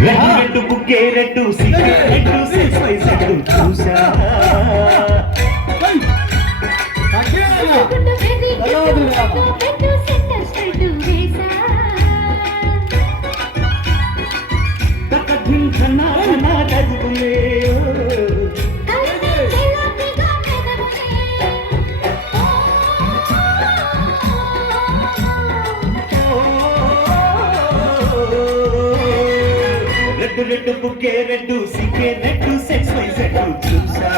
red బుక్కే red cigarette set చూసా red బుక్కే red cigarette set చూసా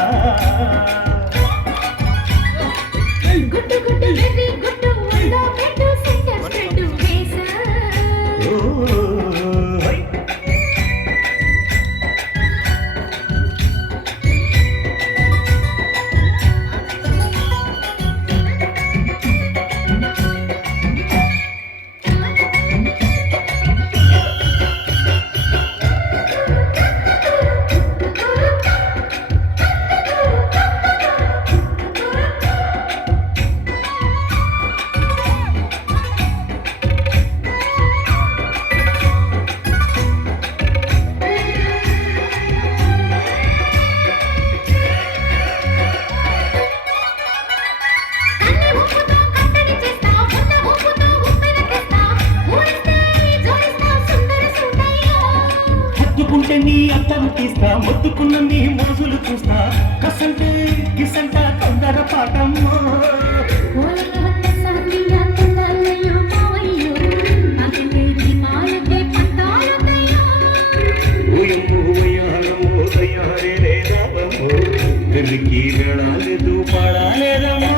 గుట్టు గుట్టు బేబీ గుట్టు ఒళ్ళో పెట్టు సెట్టు వేసా నీ అత్తను తీస్తా మొత్తుకున్న నీ మోజులు చూస్తా కసంటే కిసంట తొందర పాటమ్మో వెలికి వెళ్ళాలేదు పాడాలేదమ్మో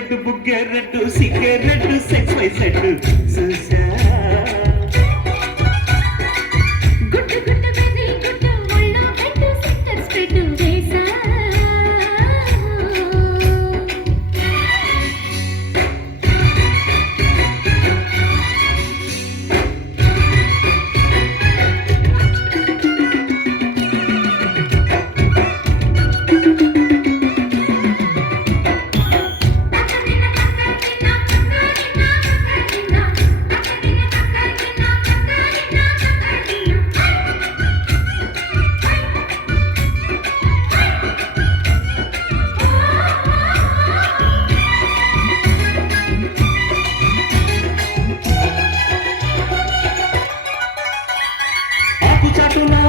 రెడ్డు బుక్కే రెడ్డు సిగరెట్టు సెట్టు చూసా గుట్టు గుట్టు బేబీ గుట్టు ఒళ్ళో పెట్టు సెట్టు వేసా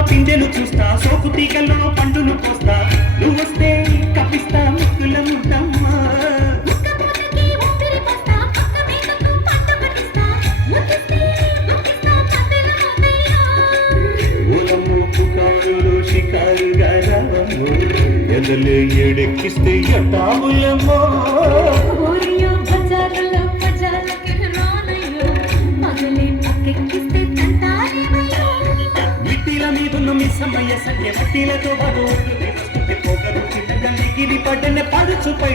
పిందెలు చూస్తా సోపు తీగల్లో పండును పోస్తా నువ్వు వస్తే కప్పిస్తా ముక్కుల ముద్దమ్మా షికారుగా రావమ్మో ఎదలు ఎడెక్కిస్తే ఎట్టాములమ్మో సమయ సంధ్య భక్తిలతో పొగరు చిన్నగిరి పడ్డనే పడుచు పై